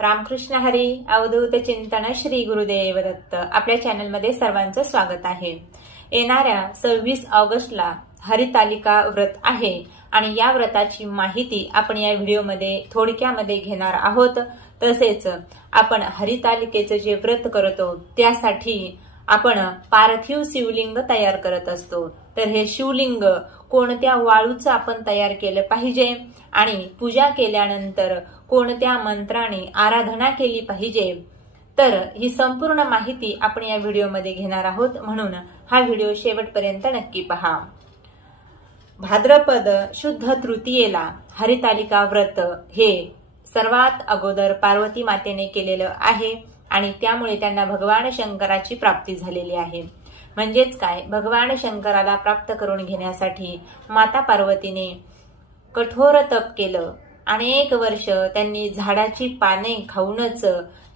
रामकृष्ण हरी अवधूत चिंतन श्री गुरुदेव दत्त। आपल्या चॅनलमध्ये सर्वांचं स्वागत आहे। येणाऱ्या 26 ऑगस्टला हरितालिका व्रत आहे आणि या व्रताची माहिती आपण या व्हिडिओमध्ये थोडक्यामध्ये घेणार आहोत। तसेच आपण हरितालिकेचे जे व्रत करतो त्यासाठी आपण पार्थिव शिवलिंग तयार करत असतो। तर हे शिवलिंग कोणत्या वाळूचं आपण तयार केलं पाहिजे आणि पूजा केल्यानंतर कोणत्या मंत्राने आराधना केली पाहिजे, तर ही संपूर्ण माहिती आपण या व्हिडिओमध्ये घेणार आहोत। म्हणून हा व्हिडिओ शेवटपर्यंत नक्की पहा। भाद्रपद शुद्ध तृतीयेला हरितालिका व्रत हे सर्वात अगोदर पार्वती मातेने केलेलं आहे आणि त्यामुळे त्यांना भगवान शंकराची प्राप्ती झालेली आहे। म्हणजेच काय, भगवान शंकराला प्राप्त करून घेण्यासाठी माता पार्वतीने कठोर तप केलं। अनेक वर्ष त्यांनी झाडाची पाने खाऊनच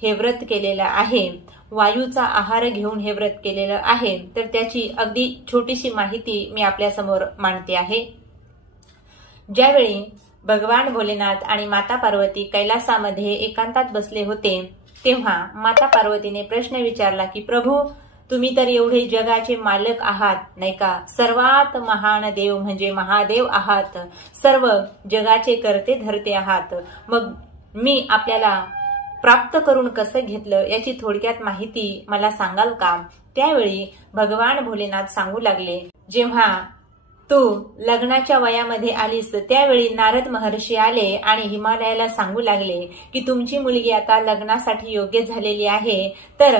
हे व्रत केलेलं आहे, वायूचा आहार घेऊन हे व्रत केलेलं आहे। तर त्याची अगदी छोटीशी माहिती मी आपल्या समोर मांडते आहे। ज्यावेळी भगवान भोलेनाथ आणि माता पार्वती कैलासामध्ये एकांतात बसले होते, तेव्हा माता पार्वतीने प्रश्न विचारला की प्रभू, तुम्ही तर एवढे जगाचे मालक आहात नाही का, सर्वात महान देव म्हणजे महादेव आहात, सर्व जगाचे करते धरते आहात, मग मी आपल्याला प्राप्त करून कसं घेतलं याची थोडक्यात माहिती मला सांगाल का? त्यावेळी भगवान भोलेनाथ सांगू लागले, जेव्हा तू लग्नाच्या वयामध्ये आलीस त्यावेळी नारद महर्षी आले आणि हिमालयाला सांगू लागले की तुमची मुलगी आता लग्नासाठी योग्य झालेली आहे, तर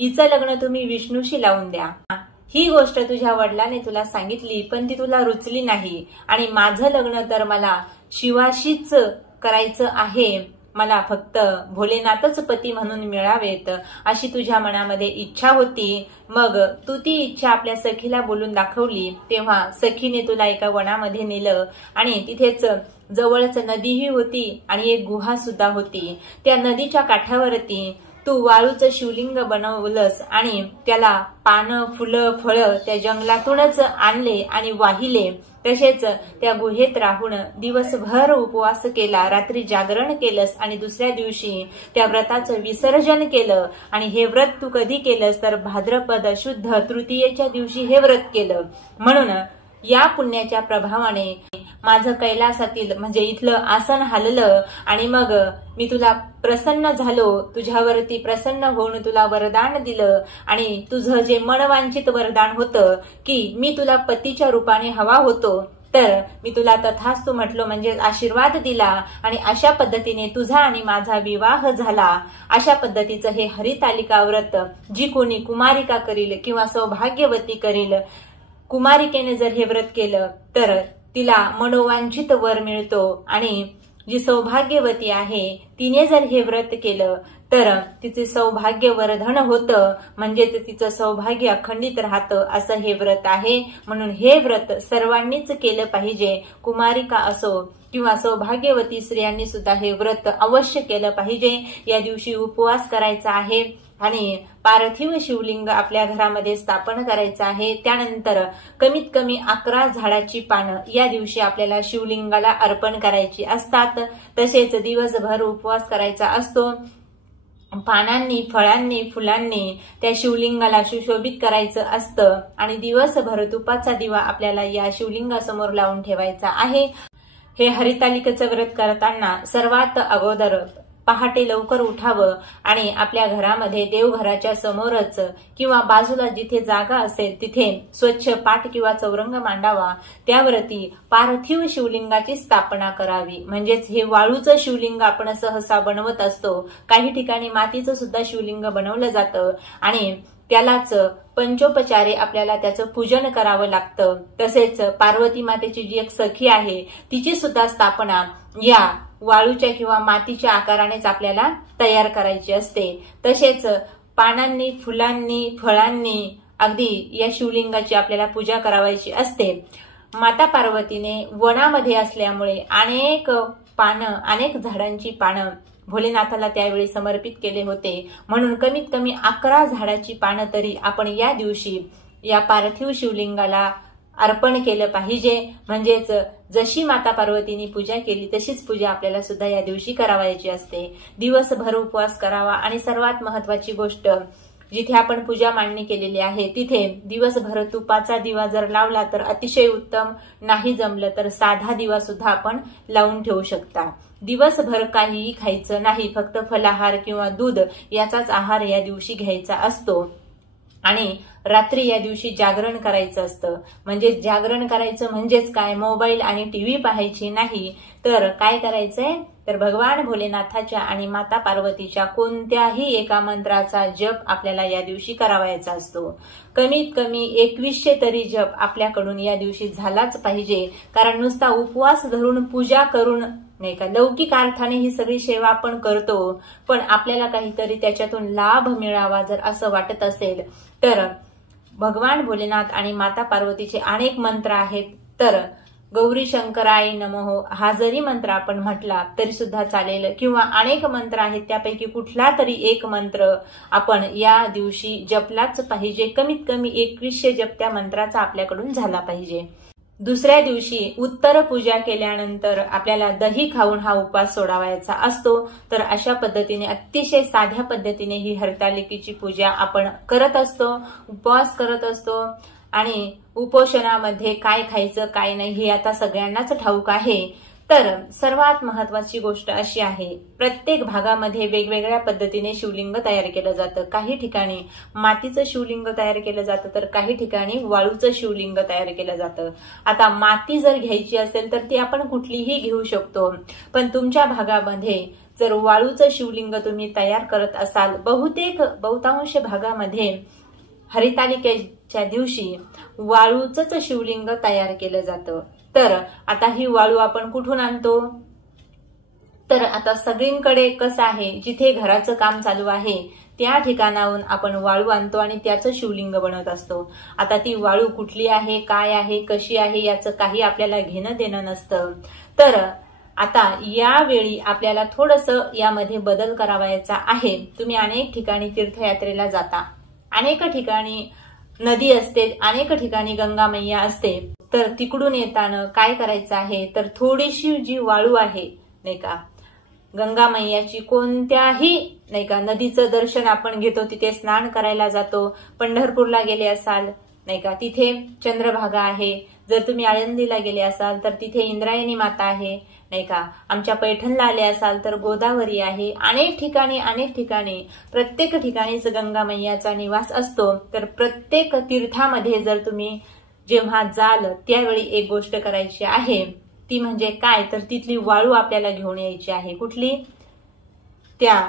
हिचं लग्न तुम्ही विष्णूशी लावून द्या। ही गोष्ट तुझ्या वडिलांनी तुला सांगितली पण ती तुला रुचली नाही आणि माझं लग्न तर मला शिवाशीच करायचं आहे, मला फक्त भोलेनाथच पती म्हणून मिळावेत अशी तुझ्या मनामध्ये इच्छा होती। मग तू ती इच्छा आपल्या सखीला बोलून दाखवली, तेव्हा सखीने तुला एका वनामध्ये नेलं आणि तिथेच जवळच नदीही होती आणि एक गुहा सुद्धा होती। त्या नदीच्या काठावरती तू वाळूचं शिवलिंग बनवलंस आणि त्याला पानं फुलं फळं त्या जंगलातूनच आणले आणि वाहिले। तसेच त्या गुहेत राहून दिवसभर उपवास केला, रात्री जागरण केलंस आणि दुसऱ्या दिवशी त्या व्रताचं विसर्जन केलं। आणि हे व्रत तू कधी केलंस तर भाद्रपद शुद्ध तृतीयेच्या दिवशी हे व्रत केलं। म्हणून या पुण्याच्या प्रभावाने माझं कैलासातील म्हणजे इथलं आसन हललं आणि मग मी तुला प्रसन्न झालो, तुझ्यावरती प्रसन्न होऊन तुला वरदान दिलं आणि तुझं जे मनवांचित वरदान होतं की मी तुला पतीच्या रूपाने हवा होतो, तर मी तुला तथास्तु म्हटलो म्हणजे आशीर्वाद दिला आणि अशा पद्धतीने तुझा आणि माझा विवाह झाला। अशा पद्धतीचं हे हरितालिका व्रत जी कोणी कुमारिका करील किंवा सौभाग्यवती करील, कुमारिकेने जर हे व्रत केलं तर तिला मनोवांछित वर मिळतो आणि जी सौभाग्यवती आहे तिने जर हे व्रत केलं तर तिचे सौभाग्य वर्धन होतं, म्हणजे तिचं सौभाग्य अखंडित राहतं असं हे व्रत आहे। म्हणून हे व्रत सर्वांनीच केलं पाहिजे, कुमारिका असो किंवा सौभाग्यवती स्त्रियांनी सुद्धा हे व्रत अवश्य केलं पाहिजे। या दिवशी उपवास करायचा आहे आणि पार्थिव शिवलिंग आपल्या घरामध्ये स्थापन करायचं आहे। त्यानंतर कमीत कमी 11 झाडाची पानं या दिवशी आपल्याला शिवलिंगाला अर्पण करायची असतात। तसेच दिवसभर उपवास करायचा असतो। पानांनी फळांनी फुलांनी त्या शिवलिंगाला सुशोभित करायचं असतं आणि दिवसभर तुपाचा दिवा आपल्याला या शिवलिंगासमोर लावून ठेवायचा आहे। हे हरितालिकेचं व्रत करताना सर्वात अगोदर पहाटे लवकर उठावं आणि आपल्या घरामध्ये देवघराच्या समोरच किंवा बाजूला जिथे जागा असेल तिथे स्वच्छ पाट किंवा चौरंग मांडावा, त्यावरती पार्थिव शिवलिंगाची स्थापना करावी। म्हणजेच हे वाळूचं शिवलिंग आपण सहसा बनवत असतो, काही ठिकाणी मातीचं सुद्धा शिवलिंग बनवलं जातं आणि त्यालाच पंचोपचारे आपल्याला त्याचं पूजन करावं लागतं। तसेच पार्वती मातेची जी एक सखी आहे तिची सुद्धा स्थापना या वाळूच्या किंवा मातीच्या आकारानेच आपल्याला तयार करायची असते। तसेच पानांनी फुलांनी फळांनी अगदी या शिवलिंगाची आपल्याला पूजा करावायची असते। माता पार्वतीने वनामध्ये असल्यामुळे अनेक झाडांची पानं भोलेनाथाला त्यावेळी समर्पित केले होते, म्हणून कमीत कमी 11 झाडाची पानं तरी आपण या दिवशी या पार्थिव शिवलिंगाला अर्पण केलं पाहिजे। म्हणजेच जशी माता पार्वतींनी पूजा केली तशीच पूजा आपल्याला सुद्धा या दिवशी करावायची असते। दिवसभर उपवास करावा आणि सर्वात महत्वाची गोष्ट, जिथे आपण पूजा मांडणी केलेली आहे तिथे दिवसभर तुपाचा दिवा जर लावला तर अतिशय उत्तम, नाही जमलं तर साधा दिवा सुद्धा आपण लावून ठेवू शकता। दिवसभर काहीही खायचं नाही, फक्त फलाहार किंवा दूध याचाच आहार या दिवशी घ्यायचा असतो आणि रात्री या दिवशी जागरण करायचं असतं। म्हणजे जागरण करायचं म्हणजेच काय, मोबाईल आणि टीव्ही पाहायची नाही, तर काय करायचंय तर भगवान भोलेनाथाच्या आणि माता पार्वतीच्या कोणत्याही एका मंत्राचा जप आपल्याला या दिवशी करावायचा असतो। कमीत कमी 2100 तरी जप आपल्याकडून या दिवशी झालाच पाहिजे, कारण नुसता उपवास धरून पूजा करून नाही का, लौकिक अर्थाने ही सगळी सेवा आपण करतो, पण आपल्याला काहीतरी त्याच्यातून लाभ मिळावा जर असं वाटत असेल तर भगवान भोलेनाथ आणि माता पार्वतीचे अनेक मंत्र आहेत। तर गौरी शंकराय नमो हा जरी मंत्र आपण म्हटला तरी सुद्धा चालेल, किंवा अनेक मंत्र आहेत त्यापैकी कुठला तरी एक मंत्र आपण या दिवशी जपलाच पाहिजे। कमीत कमी 2100 जप त्या मंत्राचा आपल्याकडून झाला पाहिजे। दुसऱ्या दिवशी उत्तर पूजा केल्यानंतर आपल्याला दही खाऊन हा उपवास सोडावायचा असतो। तर अशा पद्धतीने अतिशय साध्या पद्धतीने ही हरतालिकेची पूजा आपण करत असतो, उपवास करत असतो। आणि उपोषणामध्ये काय खायचं काय नाही हे आता सगळ्यांनाच ठाऊक आहे। तर सर्वात महत्वाची गोष्ट अशी आहे, प्रत्येक भागामध्ये वेगवेगळ्या पद्धतीने शिवलिंग तयार केलं जातं। काही ठिकाणी मातीचं शिवलिंग तयार केलं जातं तर काही ठिकाणी वाळूचं शिवलिंग तयार केलं जातं। आता माती जर घ्यायची असेल तर ती आपण कुठलीही घेऊ शकतो, पण तुमच्या भागामध्ये जर वाळूचं शिवलिंग तुम्ही तयार करत असाल, बहुतांश भागामध्ये हरितालिकेच्या दिवशी वाळूचंच शिवलिंग तयार केलं जातं। तर आता ही वाळू आपण कुठून आणतो, तर आता सगळीकडे कसं आहे, जिथे घराचं काम चालू आहे त्या ठिकाणाहून आपण वाळू आणतो आणि त्याचं शिवलिंग बनवत असतो। आता ती वाळू कुठली आहे, काय आहे, कशी आहे याचं काही आपल्याला घेणं देणं नसतं। तर आता यावेळी आपल्याला थोडंसं यामध्ये बदल करावायचा आहे। तुम्ही अनेक ठिकाणी तीर्थयात्रेला जाता, अनेक ठिकाणी नदी असते, अनेक ठिकाणी गंगा मैया असते, तर तिकडून येताना काय करायचं आहे तर थोडीशी जी वाळू आहे नाही का, गंगा मैयाची कोणत्याही नाही का नदीचं दर्शन आपण घेतो, तिथे स्नान करायला जातो। पंढरपूरला गेले असाल नाही का, तिथे चंद्रभागा आहे। जर तुम्ही आळंदीला गेले असाल तर तिथे इंद्रायणी माता आहे नाही का, आमच्या पैठणला आले असाल तर गोदावरी आहे। अनेक ठिकाणी प्रत्येक ठिकाणीच गंगा मैयाचा निवास असतो। तर प्रत्येक तीर्थामध्ये जर तुम्ही जेव्हा जाल त्यावेळी एक गोष्ट करायची आहे, ती म्हणजे काय तर तिथली वाळू आपल्याला घेऊन यायची आहे। कुठली, त्या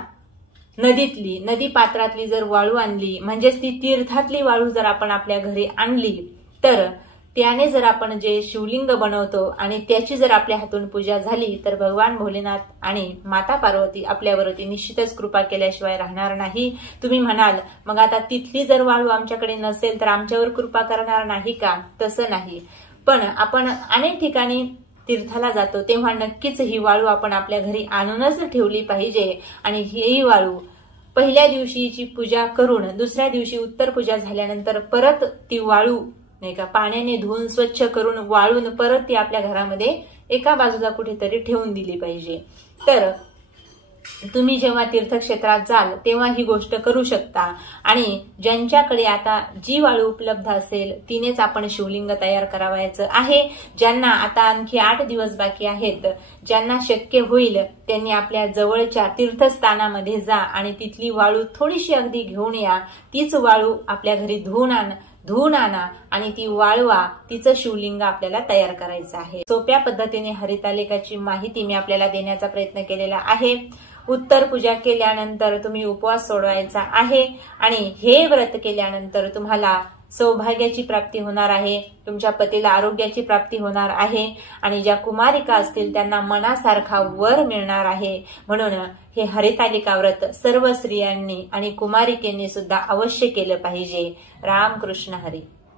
नदीतली, नदी पात्रातली जर वाळू आणली, म्हणजेच ती तीर्थातली वाळू जर आपण आपल्या घरी आणली तर त्याने जर आपण जे शिवलिंग बनवतो आणि त्याची जर आपल्या हातून पूजा झाली तर भगवान भोलेनाथ आणि माता पार्वती आपल्यावरती निश्चितच कृपा केल्याशिवाय राहणार नाही। तुम्ही म्हणाल मग आता तिथली जर वाळू आमच्याकडे नसेल तर आमच्यावर कृपा करणार नाही का, तसं नाही, पण आपण अनेक ठिकाणी तीर्थाला जातो तेव्हा नक्कीच ही वाळू आपण आपल्या घरी आणूनच ठेवली पाहिजे। आणि ही वाळू पहिल्या दिवशीची पूजा करून दुसऱ्या दिवशी उत्तर पूजा झाल्यानंतर परत ती वाळू नाही का पाण्याने धुवून स्वच्छ करून वाळून परत ती आपल्या घरामध्ये एका बाजूला कुठेतरी ठेवून दिली पाहिजे। तर तुम्ही जेव्हा तीर्थक्षेत्रात जाल तेव्हा ही गोष्ट करू शकता। आणि ज्यांच्याकडे आता जी वाळू उपलब्ध असेल तिनेच आपण शिवलिंग तयार करावायचं आहे। ज्यांना आता आणखी 8 दिवस बाकी आहेत, ज्यांना शक्य होईल त्यांनी आपल्या जवळच्या तीर्थस्थानामध्ये जा आणि तिथली वाळू थोडीशी अगदी घेऊन या। तीच वाळू आपल्या घरी धुवून आणा आणि ती वाळवा, तिचं शिवलिंग आपल्याला तयार करायचं आहे। सोप्या पद्धतीने हरितालिकाची माहिती मी आपल्याला देण्याचा प्रयत्न केलेला आहे। उत्तर पूजा केल्यानंतर तुम्ही उपवास सोडवायचा आहे आणि हे व्रत केल्यानंतर तुम्हाला सौभाग्याची प्राप्ती होणार आहे, तुमच्या पतीला आरोग्याची प्राप्ती होणार आहे आणि ज्या कुमारिका असतील त्यांना मनासारखा वर मिळणार आहे। म्हणून हे हरितालिका व्रत सर्व स्त्रियांनी आणि कुमारिकेंनी सुद्धा अवश्य केलं पाहिजे। रामकृष्ण हरी।